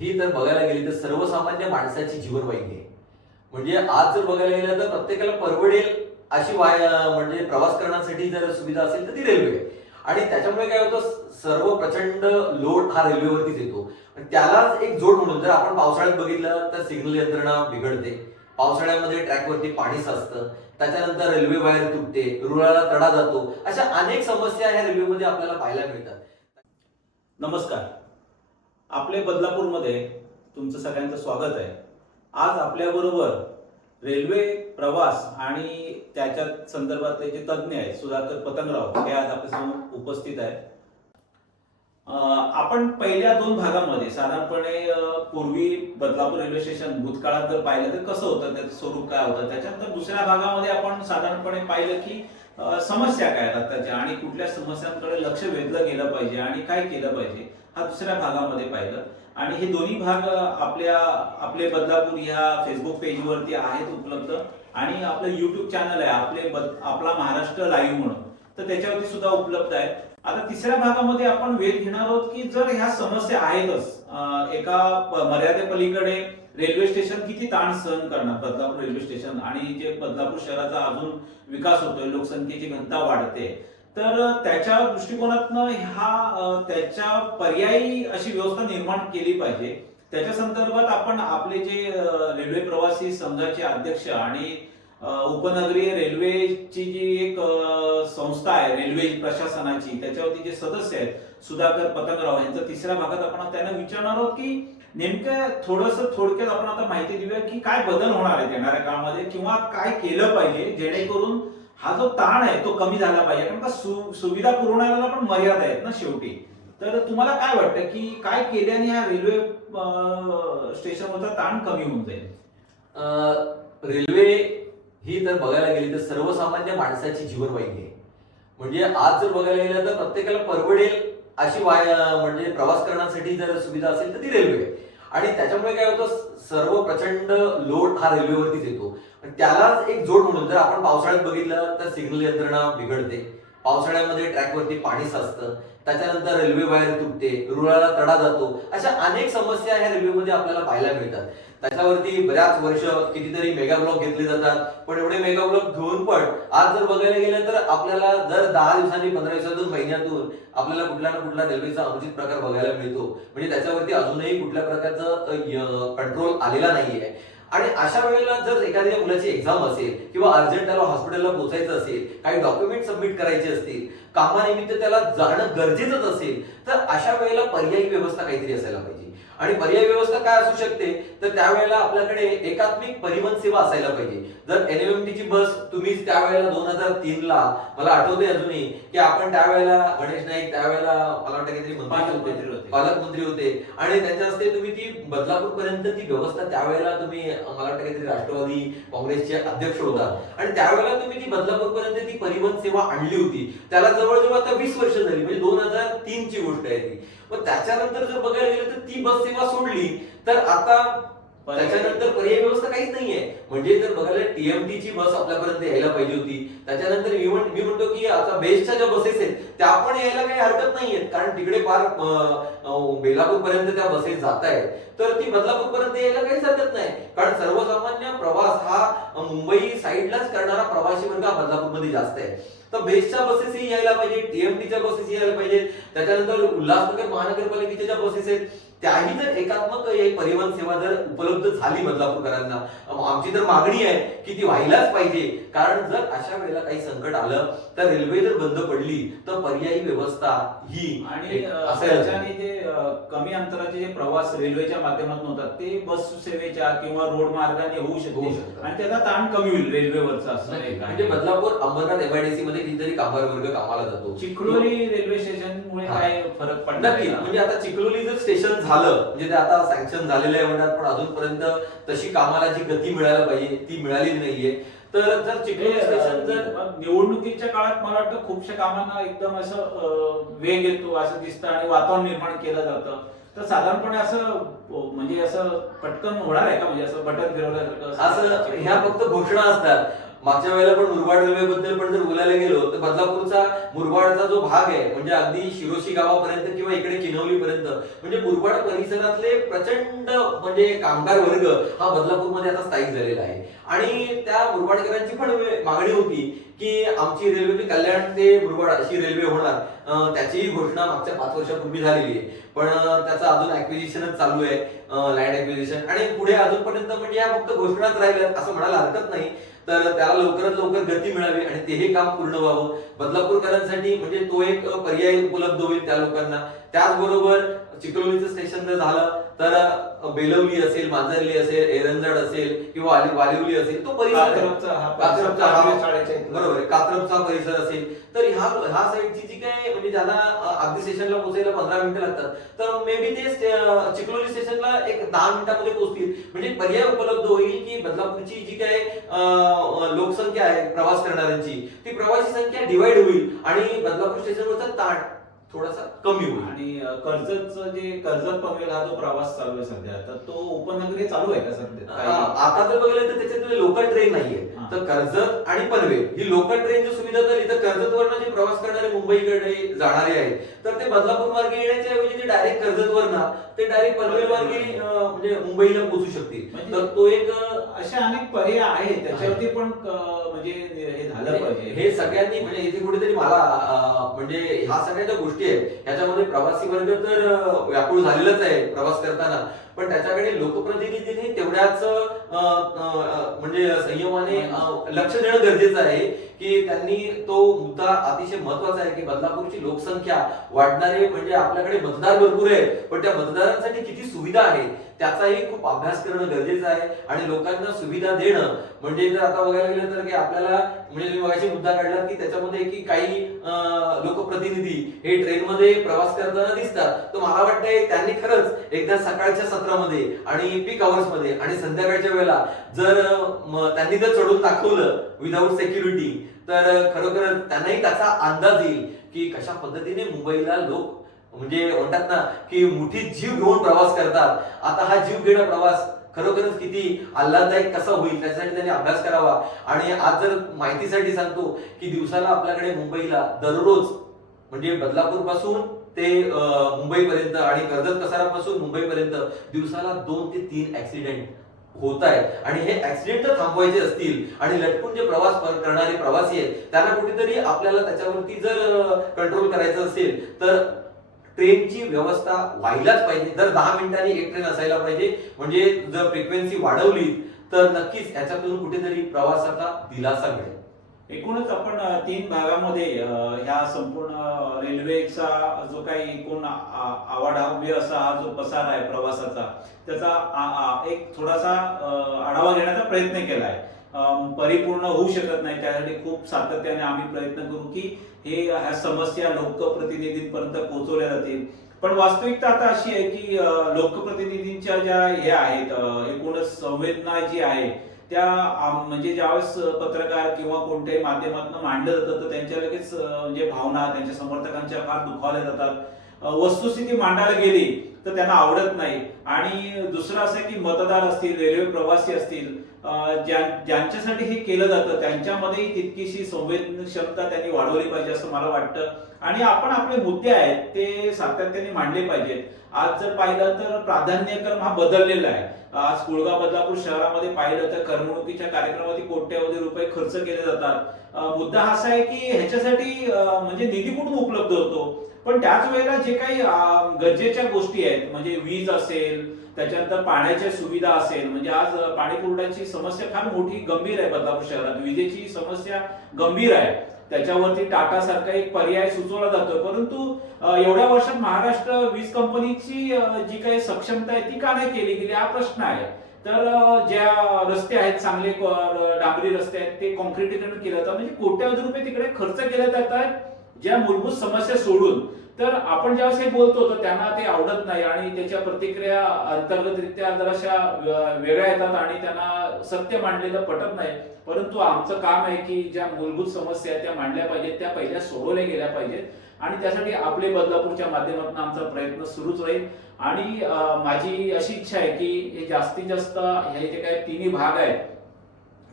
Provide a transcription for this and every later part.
ही जर बघायला गेली तर सर्वसामान्य माणसाची जीवनवाहिनी आहे. म्हणजे आज जर बघायला गेलं तर प्रत्येकाला परवडेल अशी वाय म्हणजे प्रवास करण्यासाठी जर सुविधा असेल तर ती रेल्वे आहे. आणि त्याच्यामुळे काय होतं सर्व प्रचंड लोड हा रेल्वेवरतीच येतो. त्यालाच एक जोड म्हणून जर आपण पावसाळ्यात बघितलं तर सिग्नल यंत्रणा बिघडते. पावसाळ्यामध्ये ट्रॅकवरती पाणी साचतं. त्याच्यानंतर रेल्वे वायर तुटते. रुळाला तडा जातो. अशा अनेक समस्या ह्या रेल्वेमध्ये आपल्याला पाहायला मिळतात. नमस्कार. आपले बदलापूरमध्ये तुमचं सगळ्यांचं स्वागत आहे. आज आपल्याबरोबर रेल्वे प्रवास आणि त्याच्या संदर्भातले जे तज्ज्ञ आहेत सुधाकर पतंगराव हे आज आपल्यासमोर उपस्थित आहेत. आपण पहिल्या दोन भागामध्ये साधारणपणे पूर्वी बदलापूर रेल्वे स्टेशन भूतकाळात जर पाहिलं तर कसं होतं त्याचं स्वरूप काय होतं? त्याच्यानंतर दुसऱ्या भागामध्ये आपण साधारणपणे पाहिलं की समस्या काय राहतात आताच्या आणि कुठल्या समस्यांकडे लक्ष वेधलं गेलं पाहिजे आणि काय केलं पाहिजे? हा दुसऱ्या भागामध्ये पाहिलं. आणि हे दोन्ही भाग आपल्या आपले बदलापूर ह्या फेसबुक पेजवरती आहेत उपलब्ध. आणि आपलं युट्यूब चॅनल आहे आपले बद- आपला महाराष्ट्र लाईव्ह म्हणून. तर त्याच्यावरती सुद्धा उपलब्ध आहे आता तिसऱ्या भागामध्ये आपण वेध घेणार आहोत की जर ह्या समस्या आहेतच एका मर्यादेपलीकडे रेल्वे स्टेशन किती ताण सहन करणार बदलापूर रेल्वे स्टेशन? आणि जे बदलापूर शहराचा अजून विकास होतोय लोकसंख्येची घनता वाढते तर त्याच्या दृष्टिकोनातनं ह्या त्याच्या पर्यायी अशी व्यवस्था निर्माण केली पाहिजे. त्याच्या संदर्भात आपण आपले जे रेल्वे प्रवासी संघाचे अध्यक्ष आणि उपनगरीय रेल्वेची जी एक संस्था आहे रेल्वे प्रशासनाची त्याच्यावरती जे सदस्य आहेत सुधाकर पतंगराव यांचा तिसऱ्या भागात आपण त्यांना विचारणार आहोत की नेमकं थोडस थोडक्यात आपण आता माहिती देऊया की काय बदल होणार आहेत येणाऱ्या काळामध्ये किंवा काय केलं पाहिजे जेणेकरून हा जो ताण आहे तो कमी झाला पाहिजे. कारण का सु- सुविधा पुरवण्याला पण मर्यादा आहेत ना शेवटी. तर तुम्हाला काय वाटतं की काय केल्याने हा रेल्वे स्टेशनवरचा ताण कमी होऊन जाईल? रेल्वे ही तर बघायला गेली तर सर्वसामान्य माणसाची जीवनवाहिनी आहे. म्हणजे आज जर बघायला गेलं तर प्रत्येकाला परवडेल अशी वाय म्हणजे प्रवास करण्यासाठी जर सुविधा असेल तर ती रेल्वे आहे. आणि त्याच्यामुळे काय होतं सर्व प्रचंड लोड हा रेल्वेवरतीच येतो. त्यालाच एक जोड म्हणून जर आपण पावसाळ्यात बघितलं तर सिग्नल यंत्रणा बिघडते. पावसाळ्यामध्ये ट्रॅकवरती पाणी साचतं. त्याच्यानंतर रेल्वे बाहेर तुटते रुळाला तडा जातो. अशा अनेक समस्या ह्या रेल्वेमध्ये आपल्याला पाहायला मिळतात. त्याच्यावरती बऱ्याच वर्ष कितीतरी मेगा ब्लॉक घेतले जातात. पण एवढे मेगा ब्लॉक घेऊन पण आज जर बघायला गेलं तर आपल्याला दर दहा दिवसांनी पंधरा दिवसातून महिन्यातून आपल्याला कुठला ना कुठला रेल्वेचा अनुचित प्रकार बघायला मिळतो. म्हणजे त्याच्यावरती अजूनही कुठल्या प्रकारचं कंट्रोल आलेला नाहीये. आणि अशा वेळेला जर एखाद्या मुलाची एक्झाम असेल किंवा अर्जंट त्याला हॉस्पिटलला पोहोचायचं असेल काही डॉक्युमेंट सबमिट करायचे असतील कामानिमित्त त्याला जाणं गरजेचंच असेल तर अशा वेळेला पर्यायी व्यवस्था काहीतरी असायला पाहिजे. आणि पर्यायी व्यवस्था काय असू शकते? तर त्यावेळेला आपल्याकडे एकात्मिक परिवहन सेवा असायला पाहिजे. जर एनएमएमटी ची बस तुम्ही त्यावेळेला दोन हजार तीन ला मला आठवते अजूनही की आपण त्यावेळेला गणेश नाईक त्यावेळेला मला वाटतं काहीतरी मंत्री पालकमंत्री होते. होते. पालकमंत्री होते. आणि त्यांच्या हस्ते तुम्ही ती बदलापूर पर्यंत ती व्यवस्था त्यावेळेला तुम्ही मला वाटतं काहीतरी राष्ट्रवादी काँग्रेसचे अध्यक्ष होता. आणि त्यावेळेला तुम्ही ती बदलापूर पर्यंत ती परिवहन सेवा आणली होती. त्याला जवळजवळ आता वीस वर्ष झाली. म्हणजे दोन हजार तीन ची गोष्ट आहे ती. मग त्याच्यानंतर जर बघायला गेलं तर ती बस सेवा सोडली तर आता त्याच्यानंतर पर्यायी व्यवस्था काहीच नाहीये. म्हणजे जर बघायला टीएमटी ची बस आपल्यापर्यंत यायला पाहिजे होती त्याच्यानंतर मी मी म्हणतो की आता बेस्टच्या ज्या बसेस आहेत त्या पण यायला काही हरकत नाहीयेत. कारण तिकडे फार बेलापूर पर्यंत त्या बसेस जात आहेत तर ती बदलापूर पर्यंत यायला काहीच हरकत नाही. कारण सर्वसामान्य प्रवास हा मुंबई साईडलाच करणारा प्रवासी वर्ग हा बदलापूरमध्ये जास्त आहे. तर बेस्टच्या बसेसही यायला पाहिजे टीएमटीच्या बसेस यायला पाहिजे त्याच्यानंतर उल्हासनगर महानगरपालिकेच्या ज्या बसेस आहेत त्याही जर एकात्मक परिवहन सेवा जर उपलब्ध झाली बदलापूरकरांना आमची तर मागणी आहे की ती व्हायलाच पाहिजे कारण जर अशा वेळेला काही संकट आलं तर रेल्वे जर बंद पडली तर पर्यायी व्यवस्था ही आणि त्याच्याने जे कमी अंतराचे जे प्रवास रेल्वेच्या माध्यमातून होतात ते बस सेवेच्या किंवा रोड मार्गाने होऊ शकते. आणि त्याचा ताण कमी होईल रेल्वेवरचा असं. म्हणजे बदलापूर अंबरनाथ एमआयडीसी मध्ये कितीतरी कामगार वर्ग कामाला जातो चिखलोली रेल्वे स्टेशनमुळे. काय फरक पडणार? म्हणजे आता चिखलोली जर स्टेशन झालं म्हणजे ते आता सँक्शन झालेलं आहे म्हणतात पण अजूनपर्यंत तशी कामाला जी गती मिळायला पाहिजे ती मिळाली नाहीये. तर जर चिखलोली स्टेशन जर निवडणुकीच्या काळात मला वाटतं खूपशा कामांना एकदम असं वेग येतो असं दिसतं आणि वातावरण निर्माण केलं जातं. तर साधारणपणे असं म्हणजे असं पटकन होणार आहे का? म्हणजे असं बटन फिरवल्यासारखं असं ह्या फक्त घोषणा असतात. मागच्या वेळेला पण मुरबाड रेल्वे बद्दल पण जर बोलायला गेलो तर बदलापूरचा मुरबाडचा जो भाग आहे म्हणजे अगदी शिरोशी गावापर्यंत किंवा इकडे किनवली पर्यंत म्हणजे मुरबाड परिसरातले प्रचंड म्हणजे कामगार वर्ग हा बदलापूरमध्ये आता स्थायिक झालेला आहे. आणि त्या मुरबाडकरांची पण मागणी होती की आमची रेल्वे म्हणजे कल्याण ते मुरबाड अशी रेल्वे होणार त्याचीही घोषणा मागच्या पाच वर्षापूर्वी झालेली आहे. पण त्याचं अजून ऍक्विजिशनच चालू आहे लँड ऍक्विजिशन आणि पुढे अजूनपर्यंत म्हणजे या फक्त घोषणाच राहिल्यात असं म्हणायला हरकत नाही. तर त्याला लवकरात लवकर गती मिळावी आणि तेही काम पूर्ण व्हावं. बदलापूरकरांसाठी म्हणजे तो एक पर्याय उपलब्ध होईल त्या लोकांना. त्याचबरोबर चिखलोलीचं स्टेशन जर झालं तर बेलवली असेल मांजरली असेल एरंजड असेल किंवा वाली- वालिवली असेल तो परिसर. बरोबर कात्रपचा परिसर असेल. तर ह्या ह्या साईडची जी काय म्हणजे ज्यांना अ, अगदी स्टेशनला पोहोचायला पंधरा मिनिटं लागतात तर मे बी ते चिखलोली स्टेशनला एक दहा मिनिटांमध्ये पोहोचतील. म्हणजे पर्याय उपलब्ध होईल की बदलापूरची जी काय लोकसंख्या आहे प्रवास करणाऱ्यांची ती प्रवासी संख्या डिवाइड होईल. आणि बदलापूर स्टेशनवरचा ताट थोडासा कमी होईल. आणि कर्जतचं जे कर्जत पनवेल हा जो प्रवास चालू आहे सध्या तर तो उपनगरी चालू आहे का सध्या? आता जर बघितलं तर त्याच्यात लोकल ट्रेन नाहीये. तर कर्जत आणि पनवेल ही लोकल ट्रेन जर सुविधा झाली तर कर्जत वरनं जे प्रवास करणारे मुंबईकडे जाणारे आहेत तर ते बदलापूर मार्गे येण्याच्या ऐवजी ते डायरेक्ट कर्जत वरनं ते डायरेक्ट पनवेल मार्गे म्हणजे मुंबईला पोहोचू शकतील म्हणजे- तर तो एक असे अनेक पर्याय आहेत त्याच्यावरती पण म्हणजे हे झालं पाहिजे. हे सगळ्यांनी म्हणजे इथे कुठेतरी मला म्हणजे ह्या सगळ्या ज्या गोष्टी आहेत ह्याच्यामध्ये प्रवासी वर्ग तर व्याकुळ झालेलाच आहे प्रवास करताना. पण त्याच्याकडे लोकप्रतिनिधींनी तेवढ्याच म्हणजे संयमाने लक्ष देणं गरजेचं आहे की त्यांनी तो मुद्दा अतिशय महत्त्वाचा आहे की बदलापूरची लोकसंख्या वाढणारे म्हणजे आपल्याकडे मतदार भरपूर आहेत. पण त्या मतदारांसाठी किती सुविधा आहे त्याचाही खूप अभ्यास करणं गरजेचं आहे आणि लोकांना सुविधा देणं. म्हणजे जर आता बघायला गेलं तर की आपल्याला म्हणजे तुम्ही मगाशी मुद्दा काढला की त्याच्यामध्ये की काही लोकप्रतिनिधी हे ट्रेनमध्ये प्रवास करताना दिसतात. तर मला वाटतंय त्यांनी खरंच एकदा सकाळच्या सत्रामध्ये आणि पीक आवर्समध्ये आणि संध्याकाळच्या वेळेला जर त्यांनी जर चढून दाखवलं विदाऊट सेक्युरिटी तर खरोखर त्यांनाही त्याचा अंदाज येईल की कशा पद्धतीने मुंबईला लोक म्हणजे म्हणतात ना की मुठीत जीव घेऊन प्रवास करतात. आता हा जीव घेणं प्रवास खरोखरच किती आल्हाददायक कसा होईल त्यासाठी त्यांनी अभ्यास करावा. आणि आज जर माहितीसाठी सांगतो की दिवसाला आपल्याकडे मुंबईला दररोज म्हणजे बदलापूरपासून ते मुंबईपर्यंत आणि कर्जत कसारापासून मुंबईपर्यंत दिवसाला दोन ते तीन ऍक्सिडेंट होत आहेत आणि हे ऍक्सिडेंट जर थांबवायचे असतील. आणि लटकून जे प्रवास करणारे प्रवासी आहेत त्यांना कुठेतरी आपल्याला त्याच्यावरती जर कंट्रोल करायचं असेल तर ट्रेनची व्यवस्था व्हायलाच पाहिजे. दर दहा मिनिटांनी एक ट्रेन असायला पाहिजे म्हणजे जर फ्रिक्वेन्सी वाढवली तर नक्कीच याच्यातून कुठेतरी प्रवासाचा दिलासा मिळेल. एकूणच आपण तीन भागामध्ये ह्या संपूर्ण रेल्वेचा जो काही एकूण आ- असा हा जो पसार आहे प्रवासाचा त्याचा एक थोडासा आढावा घेण्याचा प्रयत्न केला आहे. परिपूर्ण होऊ शकत नाही. त्यासाठी खूप सातत्याने आम्ही प्रयत्न करू की हे ह्या समस्या लोकप्रतिनिधींपर्यंत पोहोचवल्या जातील. पण वास्तविकता आता अशी आहे की लोकप्रतिनिधींच्या ज्या हे आहेत एकूणच संवेदना जी आहे त्या म्हणजे ज्यावेळेस पत्रकार किंवा कोणत्याही माध्यमातून मांडलं जातं तर त्यांच्या लगेच म्हणजे भावना त्यांच्या समर्थकांच्या फार दुखावल्या जातात. वस्तुस्थिती मांडायला गेली तर त्यांना आवडत नाही. आणि दुसरं असं आहे की मतदार असतील रेल्वे प्रवासी असतील ज्या- ज्यांच्यासाठी हे केलं जातं त्यांच्यामध्येही तितकीशी संवेदन क्षमता त्यांनी वाढवली पाहिजे असं मला वाटतं. आणि आपण आपले मुद्दे आहेत ते सातत्याने मांडले पाहिजेत. आज जर पाहिलं तर प्राधान्यक्रम हा बदललेला आहे. आज कुळगाव बदलापूर शहरामध्ये पाहिलं तर करमणुकीच्या कार्यक्रमामध्ये कोट्यावधी रुपये खर्च केले जातात. मुद्दा असा आहे की ह्याच्यासाठी म्हणजे निधी कुठून उपलब्ध होतो? पण त्याच वेळेला जे काही गरजेच्या गोष्टी आहेत म्हणजे वीज असेल त्याच्यानंतर पाण्याच्या सुविधा असेल म्हणजे आज पाणी पुरवठ्याची समस्या फार मोठी गंभीर आहे बदलापूर शहरात. विजेची समस्या गंभीर आहे. त्याच्यावरती टाटा सारखा एक पर्याय सुचवला जातो परंतु एवढ्या वर्षात महाराष्ट्र वीज कंपनीची जी काही सक्षमता आहे ती का नाही केली गेली? हा प्रश्न आहे. तर ज्या रस्ते आहेत चांगले डांबरी रस्ते आहेत ते कॉन्क्रिटीकरण केलं जातं. म्हणजे कोट्यावधी रुपये तिकडे खर्च केले जात आहेत ज्या मूलभूत समस्या सोडून. तर आपण ज्यावेळेस हे बोलतो तर त्यांना ते आवडत नाही आणि त्याच्या प्रतिक्रिया अंतर्गतरित्या जराशा वेगळ्या येतात आणि त्यांना सत्य मांडलेलं पटत नाही. परंतु आमचं काम आहे की ज्या मूलभूत समस्या त्या मांडल्या पाहिजेत त्या पहिल्या सोडवल्या गेल्या पाहिजेत. आणि त्यासाठी आपले बदलापूरच्या माध्यमातून आमचा प्रयत्न सुरूच राहील. आणि माझी अशी इच्छा आहे की हे जास्तीत जास्त हे जे काही तिन्ही भाग आहेत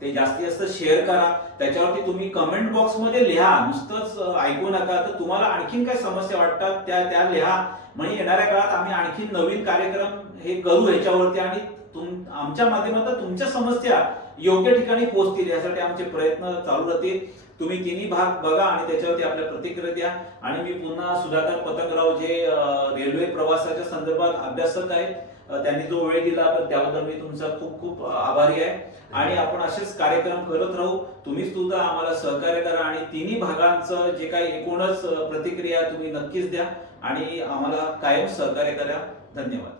ते जास्तीत जास्त शेअर करा. त्याच्यावरती तुम्ही कमेंट बॉक्समध्ये लिहा. नुसतंच ऐकू नका. तर तुम्हाला आणखीन काय समस्या वाटतात त्या त्या लिहा. म्हणजे येणाऱ्या काळात आम्ही आणखी नवीन कार्यक्रम हे करू ह्याच्यावरती आणि तुम आमच्या माध्यमातून तुमच्या समस्या योग्य ठिकाणी पोहोचतील यासाठी आमचे प्रयत्न चालू राहतील. तुम्ही तिन्ही भाग बघा आणि त्याच्यावरती आपल्या प्रतिक्रिया द्या. आणि मी पुन्हा सुधाकर पतंगराव जे रेल्वे प्रवासाच्या संदर्भात अभ्यासक आहेत त्यांनी जो वेळ दिला त्याबद्दल मी तुमचा खूप खूप आभारी आहे. आणि आपण असेच कार्यक्रम करत राहू. तुम्ही सुद्धा आम्हाला सहकार्य करा आणि तिन्ही भागांचं जे काही एकूणच प्रतिक्रिया तुम्ही नक्कीच द्या. आणि आम्हाला कायम सहकार्य करा. धन्यवाद.